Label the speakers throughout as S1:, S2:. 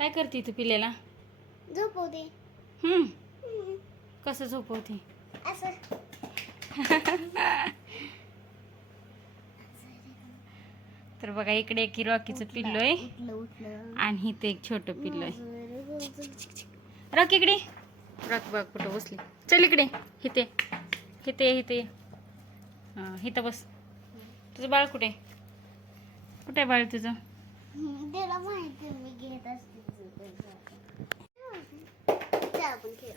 S1: काय करते तू पिल्याला
S2: झोपवते.
S1: हम्म. कसं झोपवते?
S2: असं.
S1: तर बघा इकडे एक रॉकीचं पिल्लो आहे आणि इथे एक छोटं पिल्लो आहे रॉकी इकडे. रॉकी बघ कुठं बसली. चल इकडे. इथे. इथे इथे. हां इथं बस. तुझं बाळ कुठे? कुठे आहे बाळ तुझं?
S2: त्याला माहिती मी घेत असते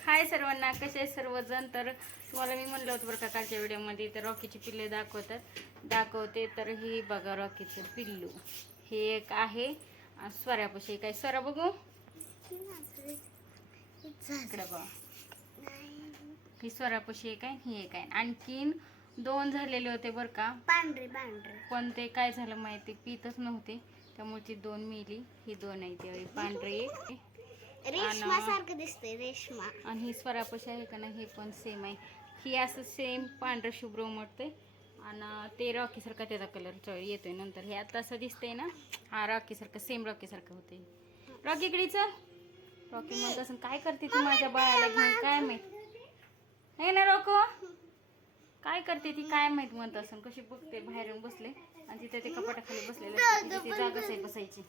S1: हाय सर्वांना कसे आहे सर्वजण? तर तुम्हाला मी म्हणलं होतं बरं का कालच्या व्हिडिओमध्ये तर रॉकीची पिल्ले दाखवतात. दाखवते तर ही बघा रॉकीचं पिल्लू. हे एक आहे. स्वरापाशी काय? स्वरा बघू? इकडे बघा. ही स्वरापाशी एक आहे ही एक आहे. आणखीन दोन झालेले होते बरं का.
S2: पांढरे पांढरे.
S1: पण ते काय झालं माहिती? पितच नव्हते. त्यामुळे ती दोन मिली ही दोन आहे त्यावेळी पांढरे एक
S2: रेशमा सारखं दिसतंय रेशमा.
S1: आणि ही स्वरापशी आहे का नाही हे पण सेम आहे. ही असं सेम पांढरं शुभ्र उमटते आणि ते रॉकीसारखा त्याचा कलर येतोय नंतर. हे आता असं दिसतंय ना हा रॉकीसारखं सेम रॉकीसारखं होते रॉकी इकडे चल. रॉकी म्हणत असं काय करते ती माझ्या बाळाला घेऊन काय माहीत? हे ना रॉको काय करते ती काय माहीत म्हणत असं कशी बघते बाहेरून बसले आणि तिथे ते कपाटाखाली बसलेले. तिथे ती जागाच आहे बसायची.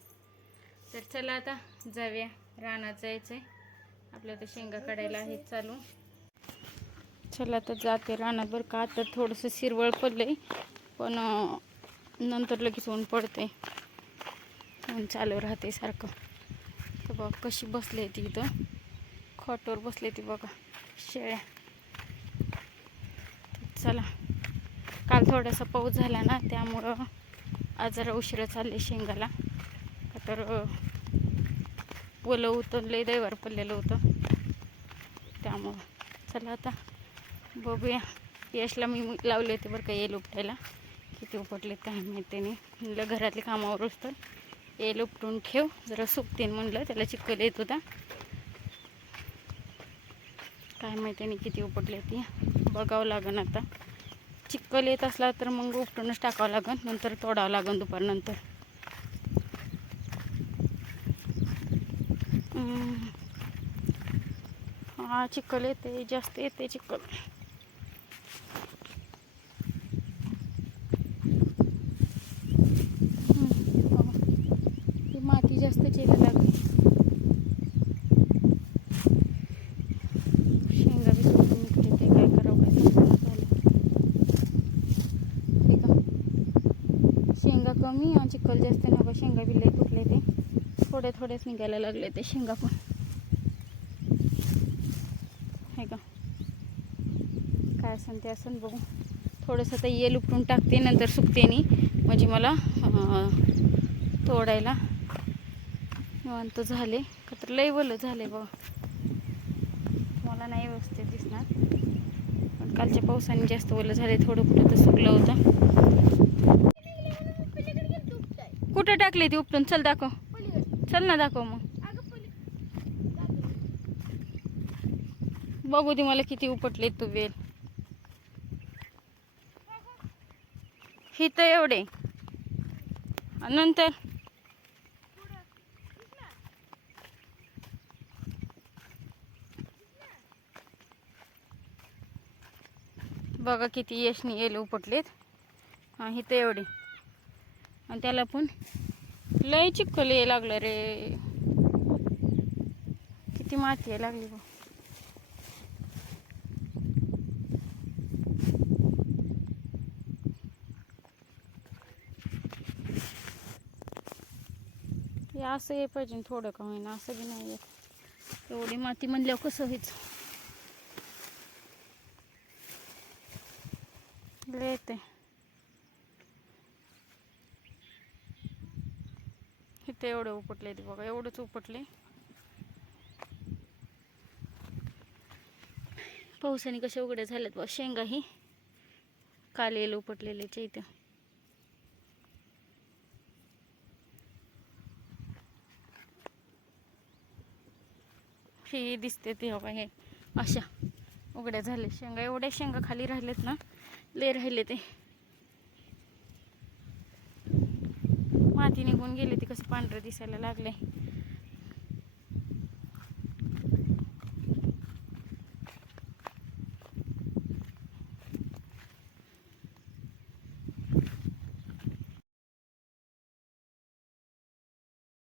S1: तर चला आता जाऊया रानात जायचंय. आपल्या तर शेंगा काढायला आहे चालू. चला तर जाते रानात बरं का. आता थोडंसं शिरवळ पडलंय पण नंतर लगेच ऊन पडते ऊन चालू राहते सारखं. तर बघ कशी बसली ती इथं. खोटवर बसली ती बघा. शेळ्या. पावसाला चला. काल थोडासा पाऊस झाला ना त्यामुळं आज जरा उशिरा चालले शेंगाला. का तर अं, ओलं होतं लय दैवार पडलेलं होतं. त्यामुळं चला आता बघूया. यशला मी लावले होते बरं का येल उपटायला. किती उपटले काय माहिती नाही. म्हणलं घरातले कामावर तर येल उपटून ठेव. जरा सुकतेन म्हणलं त्याला चिक्कल येत होता. काय माहिती नाही किती उपटले ती. बघावं लागेल आता. चिक्कल येत असला तर मग उपटूनच टाकावं लागेल नंतर तोडावं लागेल दुपारनंतर. हा चिखल येते जास्त येते चिखल हम्म, बघा. ही माती जास्तच यायला लागली शेंगा बी सुकून निघते ते काय करावं काय समजेना झालं. हे का? शेंगा कमी चिखल जास्त नका शेंगा बी लई फुटले ते. थोडे थोडेच निघायला लागले ते शेंगा पण. आहे का? काय असन ते असन बघू. थोडंसं आता येल उपटून टाकते नंतर सुकते नी. म्हणजे मला तोडायला निवांत झाले. का तर लय वलं झाले बघा. मला नाही व्यवस्थित दिसणार. पण कालच्या पावसाने जास्त ओलं झाले थोडं कुठं तर सुकलं होतं. कुठं टाकले ती उपटून. चल दाखव. चल ना दाखव मग. बघू दे मला किती उपटले तू वेल. ही तर एवढे. आणि नंतर? बघा किती यशनी येईल उपटलेत. हा ही तर एवढे. आणि त्याला पण लय चिखल ये लागलं रे. किती माती आहे लागली बघ. हे असं ये पाहिजे थोडं का होईना असं बी नाही येत. एवढी माती म्हणल्यावर कसं व्हायचं लय येते किती एवढे उपटले ते बघा एवढंच उपटले. पावसाने कसे उघड्या झाल्यात बघ शेंगाही काल येल उपटलेल्याच्या इथं. हे दिसते ते बघा हे अशा उघड्या झाले. शेंगा एवढ्या शेंगा खाली राहिलेत ना ले राहिले ते. माती निघून गेली ती कसं पांढरं दिसायला लागले